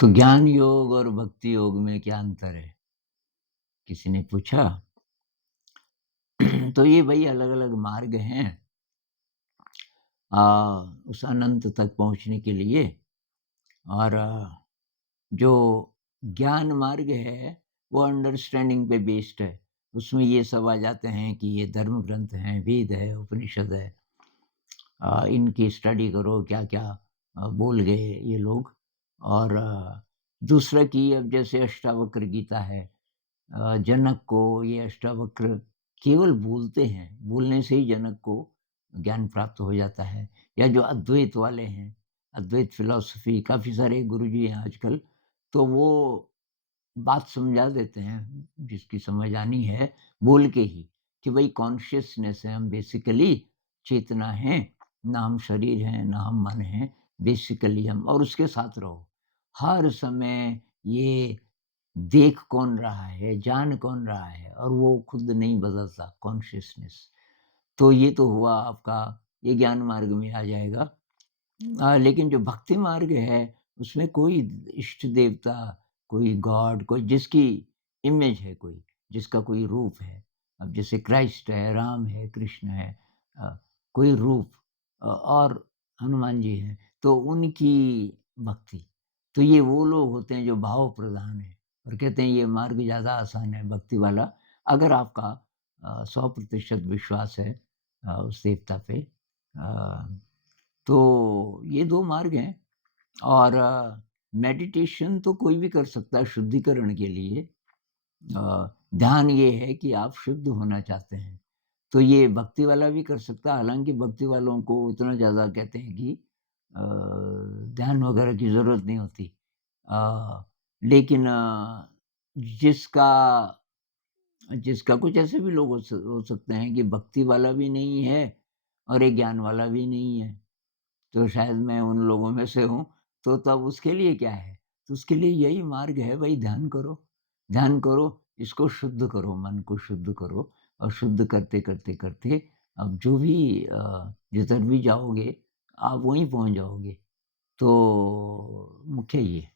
तो ज्ञान योग और भक्ति योग में क्या अंतर है? किसी ने पूछा। तो ये भई अलग-अलग मार्ग हैं अ, उस अनंत तक पहुँचने के लिए। और जो ज्ञान मार्ग है, वो अंडरस्टैंडिंग पे बेस्ड है। उसमें ये सब आ जाते हैं कि ये धर्म ग्रंथ हैं, वेद है, उपनिषद है। इनकी स्टडी करो क्या-क्या बोल गए ये लोग। और दूसरा कि अब जैसे अष्टावक्र गीता है, जनक को ये अष्टावक्र केवल बोलते हैं, बोलने से ही जनक को ज्ञान प्राप्त हो जाता है। या जो अद्वैत वाले हैं, अद्वैत फ़िलॉसफ़ी काफ़ी सारे गुरुजी हैं आजकल, तो वो बात समझा देते हैं, जिसकी समझ आनी है, बोल के ही, कि भई कॉन्शियसनेस है, हम बेसिकली चेतना हैं, ना हम शरीर हैं, ना हम मन हैं, बेसिकली हम और उसके साथ रहो। हर समय ये देख कौन रहा है, जान कौन रहा है और वो खुद नहीं बदलता कॉन्शियसनेस। तो ये तो हुआ आपका, ये ज्ञान मार्ग में आ जाएगा। लेकिन जो भक्ति मार्ग है, उसमें कोई इष्ट देवता, कोई गॉड, कोई जिसकी इमेज है कोई, जिसका कोई रूप है। अब जैसे क्राइस्ट है, राम है, कृष्ण है, अ, कोई रूप, और हनुमान जी हैं, तो उनकी भक्ति। तो ये वो लोग होते हैं जो भाव प्रधान हैं और कहते हैं ये मार्ग ज़्यादा आसान है भक्ति वाला, अगर आपका 100% विश्वास है उस देवता पे। अ तो ये 2 मार्ग हैं। और मेडिटेशन तो कोई भी कर सकता है शुद्धिकरण के लिए। ध्यान ये है कि आप शुद्ध होना चाहते हैं, तो ये भक्ति वाला भी कर सकता है। हालाँकि भक्ति वालों को उतना ज़्यादा कहते हैं कि ध्यान वगैरह की ज़रूरत नहीं होती। लेकिन जिसका जिसका कुछ ऐसे भी लोग हो सकते हैं कि भक्ति वाला भी नहीं है और एक ज्ञान वाला भी नहीं है। तो शायद मैं उन लोगों में से हूँ, तो तब उसके लिए क्या है? तो उसके लिए यही मार्ग है भई, ध्यान करो, इसको शुद्ध करो, मन को शुद्ध करो और शुद्ध करते अब जो भी जिधर भी जाओगे, आप वहीं पहुँच जाओगे। तो मुख्य ये है।